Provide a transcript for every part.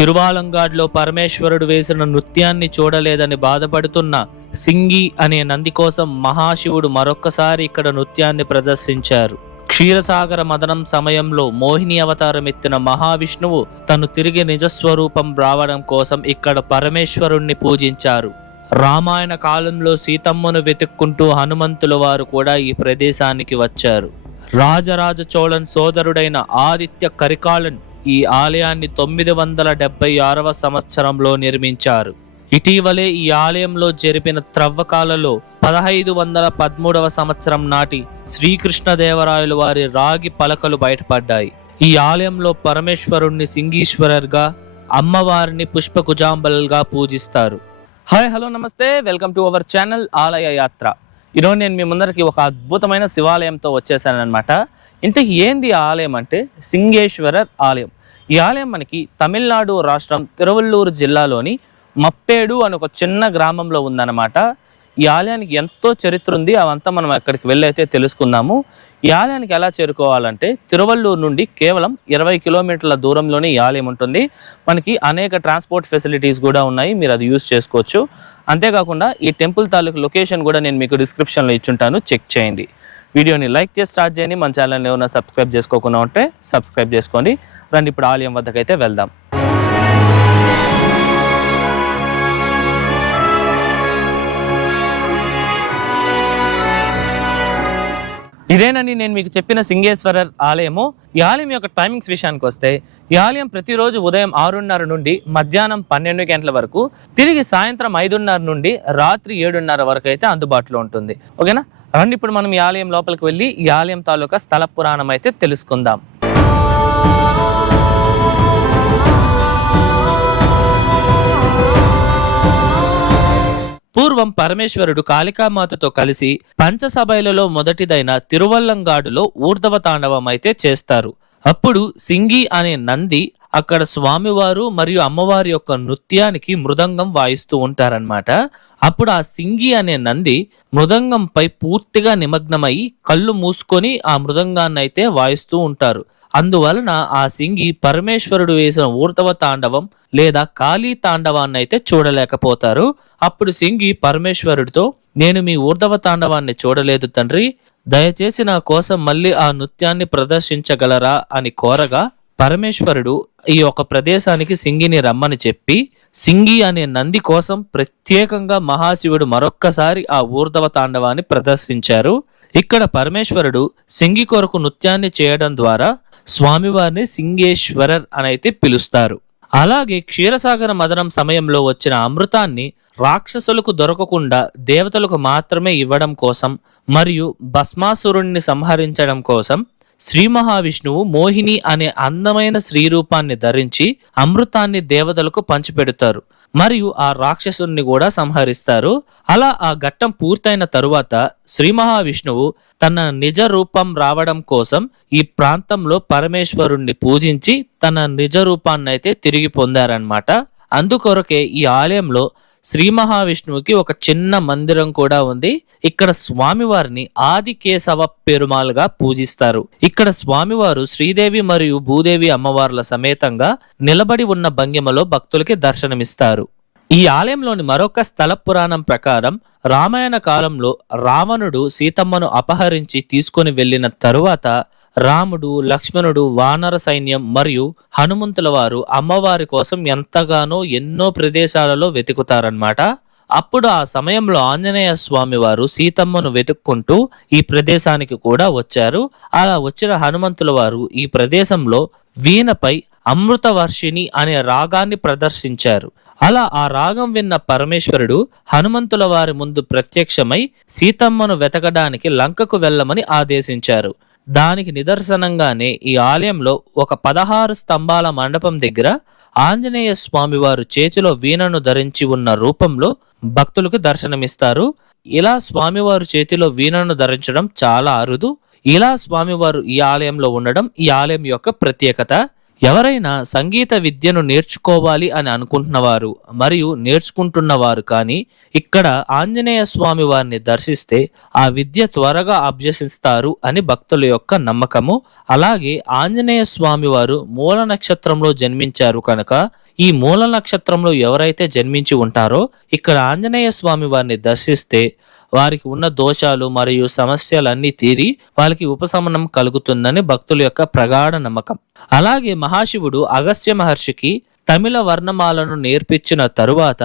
తిరువాలంగాడ్లో పరమేశ్వరుడు వేసిన నృత్యాన్ని చూడలేదని బాధపడుతున్న సింగి అనే నంది కోసం మహాశివుడు మరొక్కసారి ఇక్కడ నృత్యాన్ని ప్రదర్శించారు. క్షీరసాగర మదనం సమయంలో మోహిని అవతారం ఎత్తిన మహావిష్ణువు తను తిరిగి నిజస్వరూపం రావడం కోసం ఇక్కడ పరమేశ్వరుణ్ణి పూజించారు. రామాయణ కాలంలో సీతమ్మను వెతుక్కుంటూ హనుమంతుల వారు కూడా ఈ ప్రదేశానికి వచ్చారు. రాజరాజ చోళన్ సోదరుడైన ఆదిత్య కరికాలన్ ఈ ఆలయాన్ని 976వ సంవత్సరంలో నిర్మించారు. ఇటీవలే ఈ ఆలయంలో జరిపిన త్రవ్వకాలలో 1513వ సంవత్సరం నాటి శ్రీకృష్ణదేవరాయలు వారి రాగి పలకలు బయటపడ్డాయి. ఈ ఆలయంలో పరమేశ్వరుణ్ణి సింగీశ్వరర్గా, అమ్మవారిని పుష్పకుజాంబల్గా పూజిస్తారు. హాయ్, హలో, నమస్తే, వెల్కమ్ టు అవర్ ఛానల్ ఆలయ యాత్ర. ఈరోజు నేను మీ ముందరికి ఒక అద్భుతమైన శివాలయంతో వచ్చేసానమాట. ఇంతకీ ఏంది ఆలయం అంటే సింగేశ్వరర్ ఆలయం. ఈ ఆలయం మనకి తమిళనాడు రాష్ట్రం తిరువల్లూరు జిల్లాలోని మప్పేడు అని ఒక చిన్న గ్రామంలో ఉందన్నమాట. ఈ ఆలయానికి ఎంతో చరిత్ర ఉంది, అవంతా మనం అక్కడికి వెళ్ళైతే తెలుసుకుందాము. ఈ ఆలయానికి ఎలా చేరుకోవాలంటే తిరువల్లూరు నుండి కేవలం 20 కిలోమీటర్ల దూరంలోనే ఈ ఆలయం ఉంటుంది. మనకి అనేక ట్రాన్స్పోర్ట్ ఫెసిలిటీస్ కూడా ఉన్నాయి, మీరు అది యూజ్ చేసుకోవచ్చు. అంతేకాకుండా ఈ టెంపుల్ తాలూకు లొకేషన్ కూడా నేను మీకు డిస్క్రిప్షన్లో ఇచ్చుంటాను, చెక్ చేయండి. వీడియోని లైక్ చేసి స్టార్ట్ చేయండి. మన ఛానల్ని ఏమైనా సబ్స్క్రైబ్ చేసుకోకుండా ఉంటే సబ్స్క్రైబ్ చేసుకోండి. రండి ఇప్పుడు ఆలయం వద్దకైతే వెళ్దాం. ఇదేనండి నేను మీకు చెప్పిన సింగేశ్వరర్ ఆలయము. ఈ ఆలయం యొక్క టైమింగ్స్ విషయానికి వస్తే, ఈ ఆలయం ప్రతిరోజు ఉదయం 6:30 నుండి మధ్యాహ్నం 12 గంటల వరకు, తిరిగి సాయంత్రం 5:30 నుండి రాత్రి 7:30 వరకు అయితే అందుబాటులో ఉంటుంది. ఓకేనా, రండి ఇప్పుడు మనం ఈ ఆలయం లోపలికి వెళ్ళి ఈ ఆలయం తాలూకా స్థల పురాణం అయితే తెలుసుకుందాం. పూర్వం పరమేశ్వరుడు కాళికామాతతో కలిసి పంచసభైలలో మొదటిదైన తిరువల్లంగాడులో ఊర్ధవ తాండవం అయితే చేస్తారు. అప్పుడు సింగి అనే నంది అక్కడ స్వామివారు మరియు అమ్మవారి యొక్క నృత్యానికి మృదంగం వాయిస్తూ ఉంటారనమాట. అప్పుడు ఆ సింగి అనే నంది మృదంగంపై పూర్తిగా నిమగ్నమై కళ్ళు మూసుకొని ఆ మృదంగాన్ని అయితే వాయిస్తూ ఉంటారు. అందువలన ఆ సింగి పరమేశ్వరుడు వేసిన ఊర్ధవ తాండవం లేదా కాళీ తాండవాన్ని అయితే చూడలేకపోతారు. అప్పుడు సింగి పరమేశ్వరుడితో, నేను మీ ఊర్ధవ తాండవాన్ని చూడలేదు తండ్రి, దయచేసి నా కోసం మళ్ళీ ఆ నృత్యాన్ని ప్రదర్శించగలరా అని కోరగా, పరమేశ్వరుడు ఈ యొక్క ప్రదేశానికి సింగిని రమ్మని చెప్పి సింగి అనే నంది కోసం ప్రత్యేకంగా మహాశివుడు మరొక్కసారి ఆ ఊర్ధవ తాండవాన్ని ప్రదర్శించారు. ఇక్కడ పరమేశ్వరుడు సింగి కొరకు నృత్యాన్ని చేయడం ద్వారా స్వామివారిని సింగేశ్వరర్ అనైతే పిలుస్తారు. అలాగే క్షీరసాగర మదనం సమయంలో వచ్చిన అమృతాన్ని రాక్షసులకు దొరకకుండా దేవతలకు మాత్రమే ఇవ్వడం కోసం మరియు భస్మాసురుణ్ణి సంహరించడం కోసం శ్రీ మహావిష్ణువు మోహిని అనే అందమైన స్త్రీ రూపాన్ని ధరించి అమృతాన్ని దేవతలకు పంచిపెడతారు మరియు ఆ రాక్షసుని కూడా సంహరిస్తారు. అలా ఆ ఘట్టం పూర్తయిన తరువాత శ్రీ మహావిష్ణువు తన నిజ రూపం రావడం కోసం ఈ ప్రాంతంలో పరమేశ్వరుణ్ణి పూజించి తన నిజ రూపాన్ని అయితే తిరిగి పొందారనమాట. అందుకొరకే ఈ ఆలయంలో శ్రీ మహావిష్ణువుకి ఒక చిన్న మందిరం కూడా ఉంది. ఇక్కడ స్వామివారిని ఆదికేశవ పెరుమాల్గా పూజిస్తారు. ఇక్కడ స్వామివారు శ్రీదేవి మరియు భూదేవి అమ్మవార్ల సమేతంగా నిలబడి ఉన్న భంగిమలో భక్తులకి దర్శనమిస్తారు. ఈ ఆలయంలోని మరొక స్థల పురాణం ప్రకారం రామాయణ కాలంలో రావణుడు సీతమ్మను అపహరించి తీసుకుని వెళ్లిన తరువాత రాముడు, లక్ష్మణుడు, వానర సైన్యం మరియు హనుమంతుల వారు అమ్మవారి కోసం ఎంతగానో ఎన్నో ప్రదేశాలలో వెతుకుతారన్నమాట. అప్పుడు ఆ సమయంలో ఆంజనేయ స్వామి వారు సీతమ్మను వెతుక్కుంటూ ఈ ప్రదేశానికి కూడా వచ్చారు. అలా వచ్చిన హనుమంతుల వారు ఈ ప్రదేశంలో వీణపై అమృతవర్షిణి అనే రాగాన్ని ప్రదర్శించారు. అలా ఆ రాగం విన్న పరమేశ్వరుడు హనుమంతుల వారి ముందు ప్రత్యక్షమై సీతమ్మను వెతకడానికి లంకకు వెళ్ళమని ఆదేశించారు. దానికి నిదర్శనంగానే ఈ ఆలయంలో ఒక 16 స్తంభాల మండపం దగ్గర ఆంజనేయ స్వామి వారు చేతిలో వీణను ధరించి ఉన్న రూపంలో భక్తులకు దర్శనమిస్తారు. ఇలా స్వామివారు చేతిలో వీణను ధరించడం చాలా అరుదు. ఇలా స్వామివారు ఈ ఆలయంలో ఉండడం ఈ ఆలయం యొక్క ప్రత్యేకత. ఎవరైనా సంగీత విద్యను నేర్చుకోవాలి అని అనుకుంటున్నవారు మరియు నేర్చుకుంటున్నవారు కానీ ఇక్కడ ఆంజనేయ స్వామి వారిని దర్శిస్తే ఆ విద్య త్వరగా అభ్యసిస్తారు అని భక్తుల యొక్క నమ్మకము. అలాగే ఆంజనేయ స్వామి వారు మూల నక్షత్రంలో జన్మించారు కనుక ఈ మూల నక్షత్రంలో ఎవరైతే జన్మించి ఉంటారో ఇక్కడ ఆంజనేయ స్వామి వారిని దర్శిస్తే వారికి ఉన్న దోషాలు మరియు సమస్యలన్నీ తీరి వాళ్ళకి ఉపశమనం కలుగుతుందని భక్తుల యొక్క ప్రగాఢ నమ్మకం. అలాగే మహాశివుడు అగస్త్య మహర్షికి తమిళ వర్ణమాలను నేర్పించిన తరువాత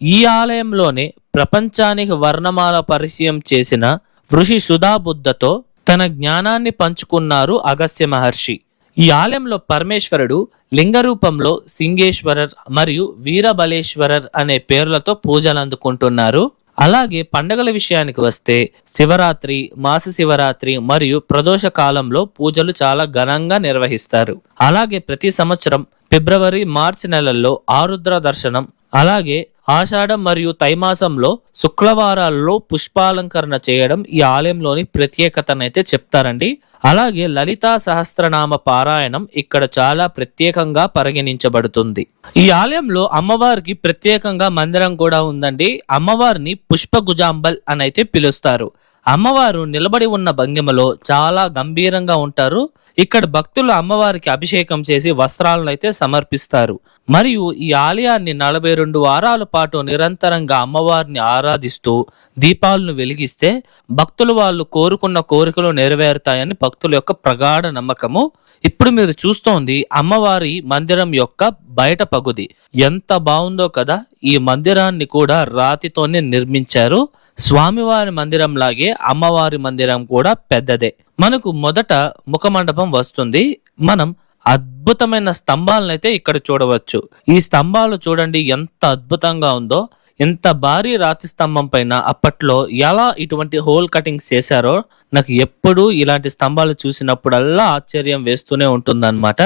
ఈ ఆలయంలోనే ప్రపంచానికి వర్ణమాల పరిచయం చేసిన ఋషి సుధాబుద్ధతో తన జ్ఞానాన్ని పంచుకున్నారు అగస్త్య మహర్షి. ఈ ఆలయంలో పరమేశ్వరుడు లింగ రూపంలో సింగేశ్వరర్ మరియు వీరబలేశ్వరర్ అనే పేర్లతో పూజలు అందుకుంటున్నారు. అలాగే పండగల విషయానికి వస్తే శివరాత్రి, మాస శివరాత్రి మరియు ప్రదోష కాలంలో పూజలు చాలా ఘనంగా నిర్వహిస్తారు. అలాగే ప్రతి సంవత్సరం ఫిబ్రవరి, మార్చి నెలల్లో ఆరుద్ర దర్శనం, అలాగే ఆషాఢం మరియు తైమాసంలో శుక్రవారాల్లో పుష్పాలంకరణ చేయడం ఈ ఆలయంలోని ప్రత్యేకతనైతే చెప్తారండి. అలాగే లలితా సహస్రనామ పారాయణం ఇక్కడ చాలా ప్రత్యేకంగా పరిగణించబడుతుంది. ఈ ఆలయంలో అమ్మవారికి ప్రత్యేకంగా మందిరం కూడా ఉందండి. అమ్మవారిని పుష్పగుజాంబల్ అని అయితే పిలుస్తారు. అమ్మవారు నిలబడి ఉన్న భంగిమలో చాలా గంభీరంగా ఉంటారు. ఇక్కడ భక్తులు అమ్మవారికి అభిషేకం చేసి వస్త్రాలను అయితే సమర్పిస్తారు. మరియు ఈ ఆలయాన్ని 42 వారాల పాటు నిరంతరంగా అమ్మవారిని ఆరాధిస్తూ దీపాలను వెలిగిస్తే భక్తులు వాళ్ళు కోరుకున్న కోరికలు నెరవేరుతాయని భక్తుల యొక్క ప్రగాఢ నమ్మకము. ఇప్పుడు మీరు చూస్తోంది అమ్మవారి మందిరం యొక్క బయట పగుది. ఎంత బాగుందో కదా. ఈ మందిరాన్ని కూడా రాతితోనే నిర్మించారు. స్వామివారి మందిరం లాగే అమ్మవారి మందిరం కూడా పెద్దదే. మనకు మొదట ముఖమండపం వస్తుంది. మనం అద్భుతమైన స్తంభాలను అయితే ఇక్కడ చూడవచ్చు. ఈ స్తంభాలు చూడండి ఎంత అద్భుతంగా ఉందో. ఎంత భారీ రాతి స్తంభం పైన అప్పట్లో ఎలా ఇటువంటి హోల్ కటింగ్స్ చేశారో నాకు ఎప్పుడు ఇలాంటి స్తంభాలు చూసినప్పుడల్లా ఆశ్చర్యం వేస్తూనే ఉంటుందన్నమాట.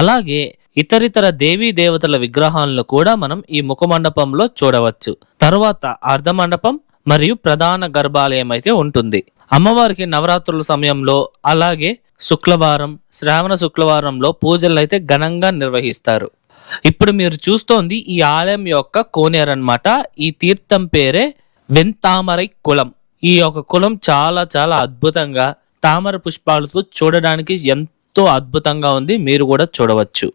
అలాగే ఇతరితర దేవీ దేవతల విగ్రహాలను కూడా మనం ఈ ముఖమండపంలో చూడవచ్చు. తరువాత అర్ధమండపం మరియు ప్రధాన గర్భాలయం అయితే ఉంటుంది. అమ్మవారికి నవరాత్రుల సమయంలో అలాగే శుక్రవారం, శ్రావణ శుక్రవారంలో పూజలు అయితే ఘనంగా నిర్వహిస్తారు. ఇప్పుడు మీరు చూస్తోంది ఈ ఆలయం యొక్క కోనేరు అన్నమాట. ఈ తీర్థం పేరే వెంతామరై కులం. ఈ యొక్క కులం చాలా చాలా అద్భుతంగా తామర పుష్పాలతో చూడడానికి ఎంతో అద్భుతంగా ఉంది. మీరు కూడా చూడవచ్చు.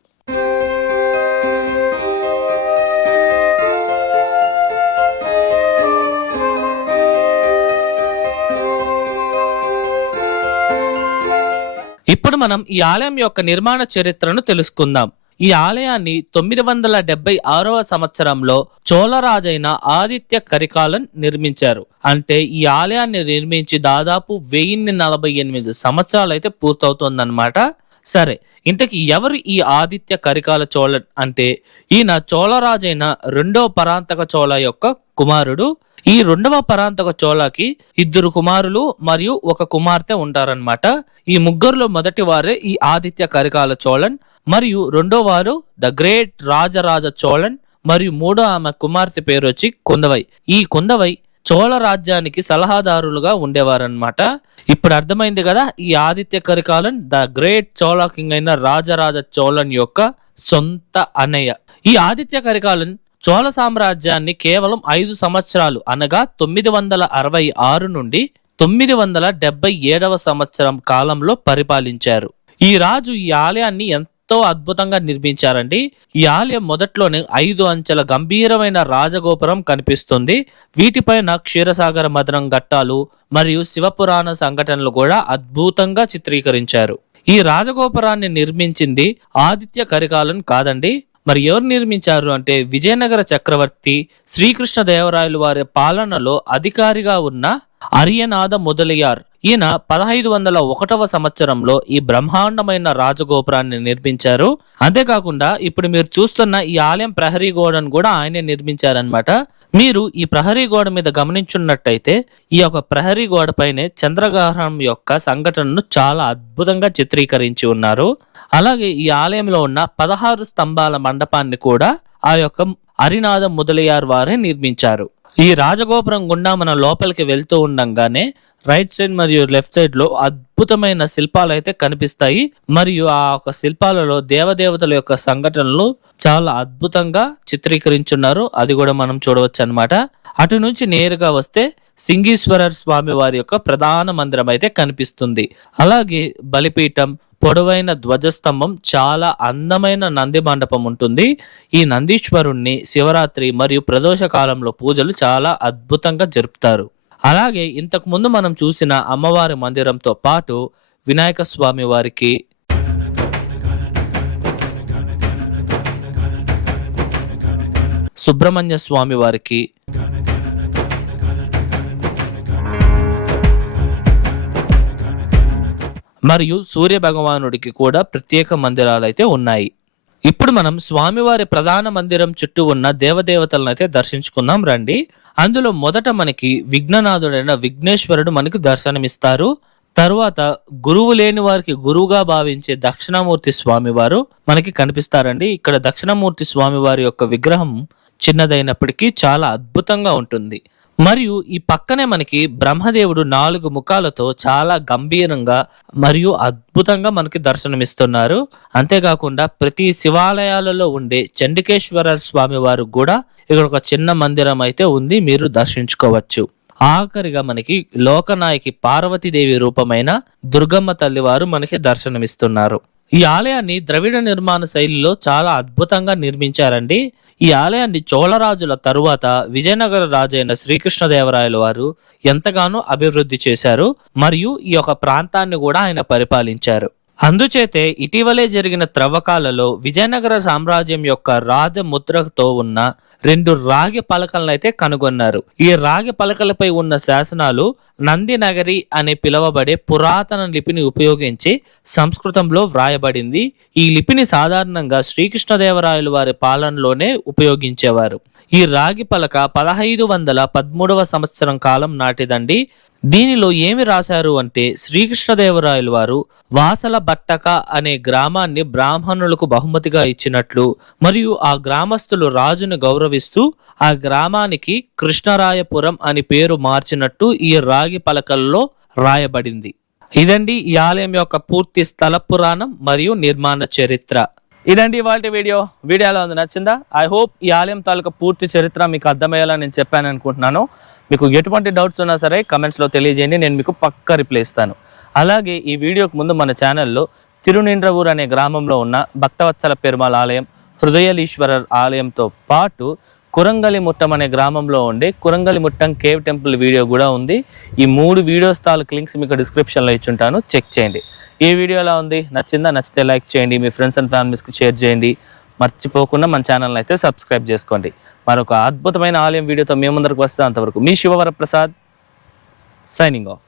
ఇప్పుడు మనం ఈ ఆలయం యొక్క నిర్మాణ చరిత్రను తెలుసుకుందాం. ఈ ఆలయాన్ని 976వ సంవత్సరంలో చోళరాజైన ఆదిత్య కరికాలన్ నిర్మించారు. అంటే ఈ ఆలయాన్ని నిర్మించి దాదాపు 1048 సంవత్సరాలు అయితే పూర్తవుతుందన్నమాట. సరే, ఇంతకీ ఎవరు ఈ ఆదిత్య కరికాల చోళన్ అంటే ఈయన చోళరాజైన 2వ పరాంతక చోళ యొక్క కుమారుడు. ఈ 2వ పరాంతక చోళకి 2 కుమారులు మరియు 1 కుమార్తె ఉంటారన్నమాట. ఈ ముగ్గురులో మొదటి వారే ఈ ఆదిత్య కరికాల చోళన్ మరియు 2వ వారు ద గ్రేట్ రాజరాజ చోళన్ మరియు 3వ ఆమె కుమార్తె పేరు వచ్చి కుందవై. ఈ కుందవై చోళ రాజ్యానికి సలహాదారులుగా ఉండేవారన్నమాట. ఇప్పుడు అర్థమైంది కదా, ఈ Aditya Karikalan the great Chola king అయిన రాజరాజ చోళన్ యొక్క సొంత అన్నయ్య. ఈ ఆదిత్య కరికాలన్ చోళ సామ్రాజ్యాన్ని కేవలం 5 సంవత్సరాలు అనగా 966 నుండి 977వ సంవత్సరం కాలంలో పరిపాలించారు. ఈ రాజు ఈ ఆలయాన్ని ఎంతో అద్భుతంగా నిర్మించారండి. ఈ ఆలయం మొదట్లోనే 5 అంచెల గంభీరమైన రాజగోపురం కనిపిస్తుంది. వీటిపైన క్షీరసాగర మదనం ఘట్టాలు మరియు శివపురాణ సంఘటనలు కూడా అద్భుతంగా చిత్రీకరించారు. ఈ రాజగోపురాన్ని నిర్మించింది ఆదిత్య కరికాలన్ కాదండి. మరి ఎవరు నిర్మించారు అంటే విజయనగర చక్రవర్తి శ్రీకృష్ణదేవరాయలు వారి పాలనలో అధికారిగా ఉన్న అరియనాథ మొదలయార్. ఈయన 1501వ సంవత్సరంలో ఈ బ్రహ్మాండమైన రాజగోపురాన్ని నిర్మించారు. అంతేకాకుండా ఇప్పుడు మీరు చూస్తున్న ఈ ఆలయం ప్రహరీ గోడను కూడా ఆయనే నిర్మించారనమాట. మీరు ఈ ప్రహరీ గోడ మీద గమనించున్నట్టయితే ఈ యొక్క ప్రహరీ గోడ పైనే చంద్రగ్రహణం యొక్క సంఘటనను చాలా అద్భుతంగా చిత్రీకరించి ఉన్నారు. అలాగే ఈ ఆలయంలో ఉన్న 16 స్తంభాల మండపాన్ని కూడా ఆ యొక్క అరినాథ మొదలయార్ వారే నిర్మించారు. ఈ రాజగోపురం గుండా మనం లోపలికి వెళ్తూ ఉండంగానే రైట్ సైడ్ మరియు లెఫ్ట్ సైడ్ లో అద్భుతమైన శిల్పాలు అయితే కనిపిస్తాయి. మరియు ఆ ఒక శిల్పాలలో దేవదేవతల యొక్క సంఘటనలు చాలా అద్భుతంగా చిత్రీకరించున్నారు. అది కూడా మనం చూడవచ్చు అన్నమాట. అటు నుంచి నేరుగా వస్తే సింగీశ్వరర్ స్వామి వారి యొక్క ప్రధాన మందిరం అయితే కనిపిస్తుంది. అలాగే బలిపీఠం, పొడవైన ధ్వజస్తంభం, చాలా అందమైన నంది మండపం ఉంటుంది. ఈ నందీశ్వరుణ్ణి శివరాత్రి మరియు ప్రదోష కాలంలో పూజలు చాలా అద్భుతంగా జరుపుతారు. అలాగే ఇంతకు ముందు మనం చూసిన అమ్మవారి మందిరంతో పాటు వినాయక స్వామి వారికి, సుబ్రహ్మణ్య స్వామి వారికి, మరియు సూర్య భగవానుడికి కూడా ప్రత్యేక మందిరాలు అయితే ఉన్నాయి. ఇప్పుడు మనం స్వామివారి ప్రధాన మందిరం చుట్టూ ఉన్న దేవదేవతలను అయితే దర్శించుకుందాం రండి. అందులో మొదట మనకి విఘ్ననాథుడైన విఘ్నేశ్వరుడు మనకి దర్శనమిస్తారు. తరువాత గురువు లేని వారికి గురువుగా భావించే దక్షిణామూర్తి స్వామి వారు మనకి కనిపిస్తారండి. ఇక్కడ దక్షిణామూర్తి స్వామి వారి యొక్క విగ్రహం చిన్నదైనప్పటికీ చాలా అద్భుతంగా ఉంటుంది. మరియు ఈ పక్కనే మనకి బ్రహ్మదేవుడు 4 ముఖాలతో చాలా గంభీరంగా మరియు అద్భుతంగా మనకి దర్శనమిస్తున్నారు. అంతేకాకుండా ప్రతి శివాలయాలలో ఉండే చండికేశ్వర స్వామి వారు కూడా ఇక్కడ ఒక చిన్న మందిరం అయితే ఉంది, మీరు దర్శించుకోవచ్చు. ఆఖరిగా మనకి లోకనాయకి పార్వతీదేవి రూపమైన దుర్గమ్మ తల్లి వారు మనకి దర్శనమిస్తున్నారు. ఈ ఆలయాన్ని ద్రవిడ నిర్మాణ శైలిలో చాలా అద్భుతంగా నిర్మించారండి. ఈ ఆలయాన్ని చోళరాజుల తరువాత విజయనగర రాజైన శ్రీకృష్ణదేవరాయల వారు ఎంతగానో అభివృద్ధి చేశారు. మరియు ఈ యొక్క ప్రాంతాన్ని కూడా ఆయన పరిపాలించారు. అందుచేతే ఇటీవలే జరిగిన త్రవ్వకాలలో విజయనగర సామ్రాజ్యం యొక్క రాజముద్రతో ఉన్న 2 రాగి పలకలను అయితే కనుగొన్నారు. ఈ రాగి పలకలపై ఉన్న శాసనాలు నంది నగరి అని పిలువబడే పురాతన లిపిని ఉపయోగించి సంస్కృతంలో వ్రాయబడింది. ఈ లిపిని సాధారణంగా శ్రీకృష్ణదేవరాయలు వారి పాలనలోనే ఉపయోగించేవారు. ఈ రాగి పలక 1513వ సంవత్సరం కాలం నాటిదండి. దీనిలో ఏమి రాశారు అంటే, శ్రీకృష్ణదేవరాయలు వారు వాసల బట్టక అనే గ్రామాన్ని బ్రాహ్మణులకు బహుమతిగా ఇచ్చినట్లు, మరియు ఆ గ్రామస్తులు రాజును గౌరవిస్తూ ఆ గ్రామానికి కృష్ణరాయపురం అని పేరు మార్చినట్టు ఈ రాగి పలకల్లో రాయబడింది. ఇదండి ఈ ఆలయం యొక్క పూర్తి స్థల పురాణం మరియు నిర్మాణ చరిత్ర. ఇదండి ఇవాళ వీడియో ఎలా ఉంది, నచ్చిందా? ఐ హోప్ ఈ ఆలయం తాలూకా పూర్తి చరిత్ర మీకు అర్థమయ్యేలా నేను చెప్పాను అనుకుంటున్నాను. మీకు ఎటువంటి డౌట్స్ ఉన్నా సరే కమెంట్స్లో తెలియజేయండి, నేను మీకు పక్కా రిప్లై ఇస్తాను. అలాగే ఈ వీడియోకి ముందు మన ఛానల్లో తిరునిండ్రవూర్ అనే గ్రామంలో ఉన్న భక్తవత్సల పెరుమాళ్ ఆలయం, హృదయలీశ్వరర్ ఆలయంతో పాటు కురంగలి ముట్టం అనే గ్రామంలో ఉండే కురంగలి ముట్టం కేవ్ టెంపుల్ వీడియో కూడా ఉంది. ఈ 3 వీడియోస్ తాలూకు లింక్స్ మీకు డిస్క్రిప్షన్లో ఇచ్చుంటాను, చెక్ చేయండి. ఈ వీడియో ఎలా ఉంది, నచ్చిందా? నచ్చితే లైక్ చేయండి, మీ ఫ్రెండ్స్ అండ్ ఫ్యామిలీస్కి షేర్ చేయండి. మర్చిపోకుండా మన ఛానల్ని అయితే సబ్స్క్రైబ్ చేసుకోండి. మరొక అద్భుతమైన ఆలయం వీడియోతో మీ ముందరకు వస్తే అంతవరకు మీ శివవరప్రసాద్ సైనింగ్ ఆఫ్.